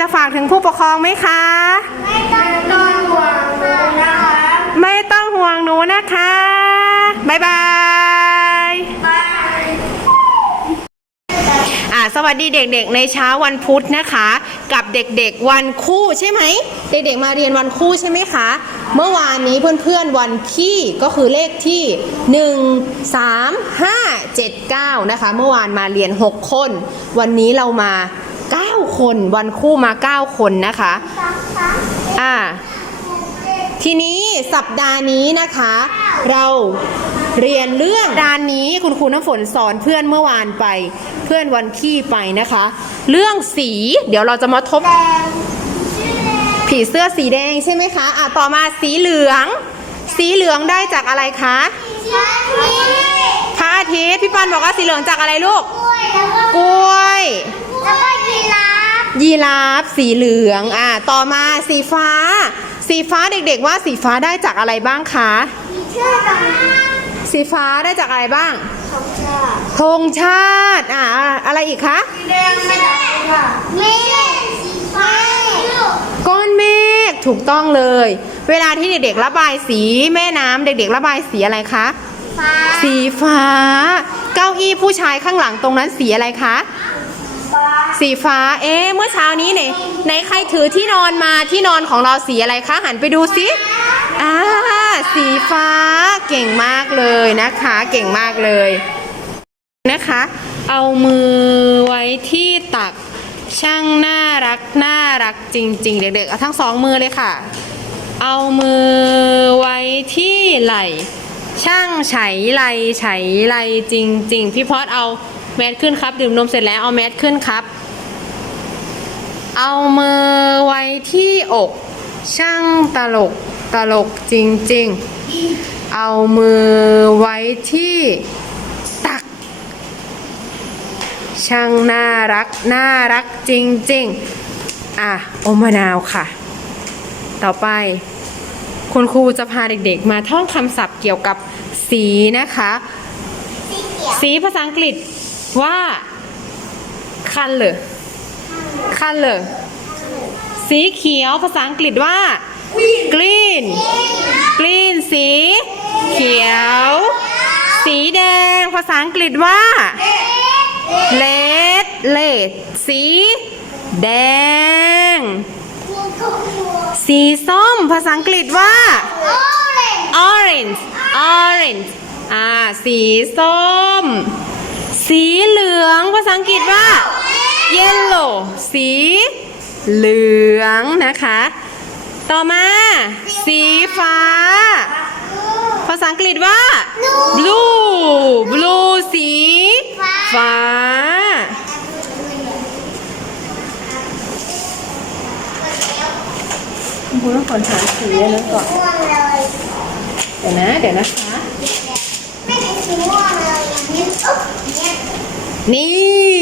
จะฝากถึงผู้ปกครองไหมคะ ไม่ต้องห่วงหนูนะคะ ไม่ต้องห่วงหนูนะคะบายบายบายอ่าสวัสดีเด็กๆ ในเช้าวันพุธนะคะ กับเด็กๆวันคู่ใช่ไหม เด็กๆมาเรียนวันคู่ใช่ไหมคะ เมื่อวานนี้เพื่อนๆวันขี้ก็คือเลขที่ 1 3 5 7 9 นะคะ เมื่อวานมาเรียน 6 คน วันนี้เรามา 9 คนวันคู่มา 9 คนนะคะ อ่า ทีนี้สัปดาห์นี้นะคะ เราเรียนเรื่องดานนี้คุณครูน้ำฝนสอนเพื่อนเมื่อวานไป เพื่อนวันขี้ไปนะคะ เรื่องสี เดี๋ยวเราจะมาทบแดงผีเสื้อสีแดงใช่ไหมคะอะต่อมาสีเหลือง สีเหลืองได้จากอะไรคะใช่ไหมพระอาทิตย์พี่ปันบอกว่าสีเหลืองจากอะไรลูก กล้วย แล้วก็กล้ว ยแล้วก็ยีราฟยีราฟสีเหลืองอะต่อมาสีฟ้า สีฟ้าเด็กๆว่าสีฟ้าได้จากอะไรบ้างคะมีชื่อตรงนี้สีฟ้าได้จากอะไรบ้างของชาธงชาติอ่าอะไรอีกคะสีแดงไม่ได้ค่ะไม่ได้สีฟ้าลูกก้อนเมฆถูกต้องเลย เวลาที่เด็กๆระบายสีแม่น้ำเด็ก ๆ ระบายสีอะไรคะฟ้าสีฟ้า เก้าอี้ผู้ชายข้างหลังตรงนั้นสีอะไรคะฟ้า สีฟ้า เอ๊ะ เมื่อเช้านี้ไหนไหนใครถือที่นอนมาที่นอนของเราสีอะไรคะ หันไปดูสิอ่าสีฟ้า เก่งมากเลยนะคะ เก่งมากเลย นะคะ เอามือไว้ที่ตักช่างน่ารักน่ารักจริง ๆ เด็กๆเอาทั้งสองมือเลยค่ะ เอามือไว้ที่ไหล่ช่างไฉไหลไฉไหลจริง ๆ พี่พอดเอา แมสขึ้นครับ ดื่มนมเสร็จแล้วเอาแมสขึ้นครับ เอามือไว้ที่อก ช่างตลกตลกจริง ๆ เอามือไว้ที่ตัก ช่างน่ารักน่ารักจริง ๆ อะโอมมะนาวค่ะ ต่อไป คุณครูจะพาเด็กๆ มาท่องคำศัพท์เกี่ยวกับสีนะคะ สีเขียวสีภาษาอังกฤษ ว่า color color สีเขียวภาษาอังกฤษว่า green green สี เขียว สีแดงภาษาอังกฤษว่า red red สี แดง สีส้มภาษาอังกฤษว่าโอเรน orange orange อ่า สีส้ม สีเหลืองภาษาอังกฤษว่า yellow สีเหลืองนะคะ ต่อมา สีฟ้า ภาษาอังกฤษว่า blue blue สีฟ้า คุณครูต้องขอหาสีอันนั้นก่อนม่วงเลยเดี๋ยวนะ เดี๋ยวนะคะไม่เป็นสีม่วงเลยนี้อุ๊บเนี่ยนี่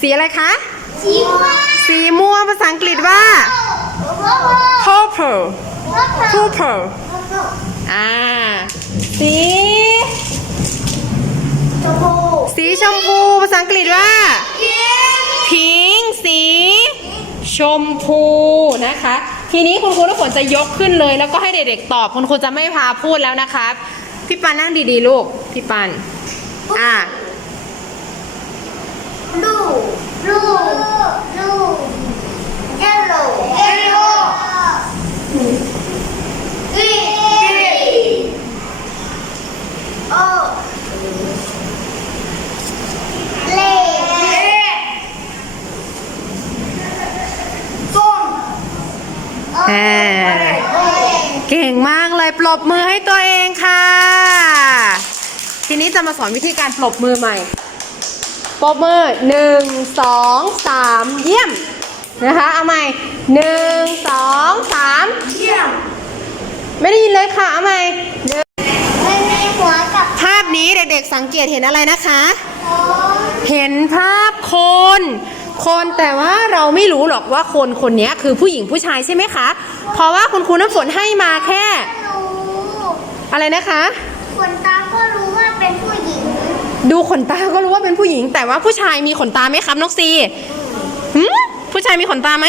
สีอะไรคะ สีม่วงสีม่วงภาษาอังกฤษว่า purple purple อ่า สี ชมพูสีชมพูภาษาอังกฤษว่าเย้ pink สี ชมพูนะคะ ทีนี้คุณครูทุกคนจะยกขึ้นเลย แล้วก็ให้เด็กๆตอบ คุณครูจะไม่พาพูดแล้วนะครับ พี่ปันนั่งดีๆ ลูก พี่ปันอ่าลูลูลูเยลโล่เยลโล่กรีนโอ้เลดส้มอ่าเก่งมากเลยปรบมือให้ตัวเองค่ะ ทีนี้จะมาสอนวิธีการปรบมือใหม่ ปรบมือหนึ่งสองสามเยี่ยมนะคะ เอาใหม่หนึ่งสองสามเยี่ยม ไม่ได้ยินเลยค่ะ เอาใหม่หนึ่งมันมีหัวกับภาพนี้เด็กๆสังเกตเห็นอะไรนะคะโอ้เห็นภาพคน คนแต่ว่าเราไม่รู้หรอกว่าคนคนนี้คือผู้หญิงผู้ชายใช่ไหมคะ เพราะว่าคุณครูน้ำฝนให้มาแค่รู้อะไรนะคะขนตาก็รู้ว่าเป็นผู้หญิง ดูขนตาก็รู้ว่าเป็นผู้หญิง แต่ว่าผู้ชายมีขนตาไหมครับน้องซีหืมผู้ชายมีขนตาไหม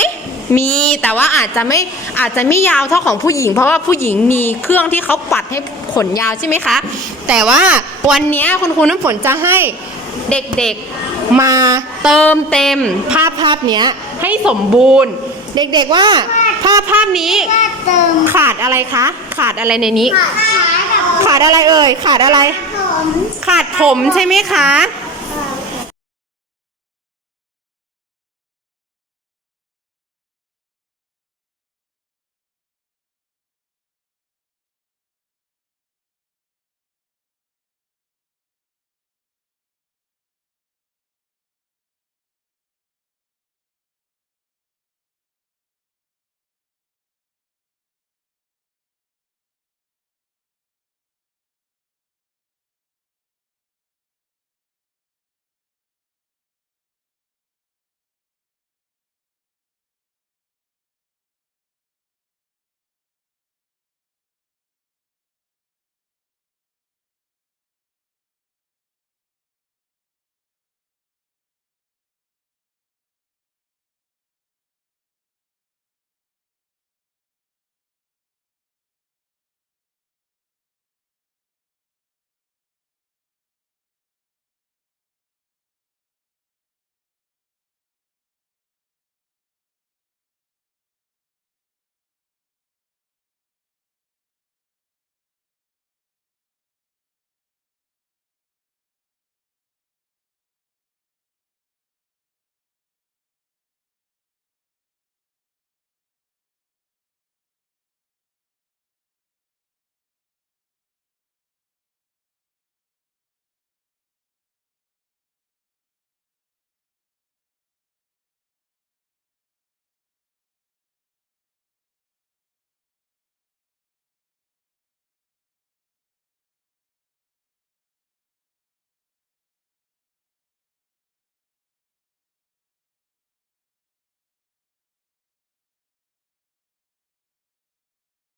มีแต่ว่าอาจจะไม่อาจจะไม่ยาวเท่าของผู้หญิง เพราะว่าผู้หญิงมีเครื่องที่เขาปัดให้ขนยาวใช่ไหมคะ แต่ว่าวันนี้คุณครูน้ำฝนจะให้เด็กๆมาเติมเต็มภาพภาพเนี้ยให้สมบูรณ์ เด็กๆว่าภาพภาพนี้ก็เติมขาดอะไรคะ ขาดอะไรในนี้ ขาขากับขาดอะไรเอ่ย ขาดอะไรผมขาด ผมใช่ไหมคะ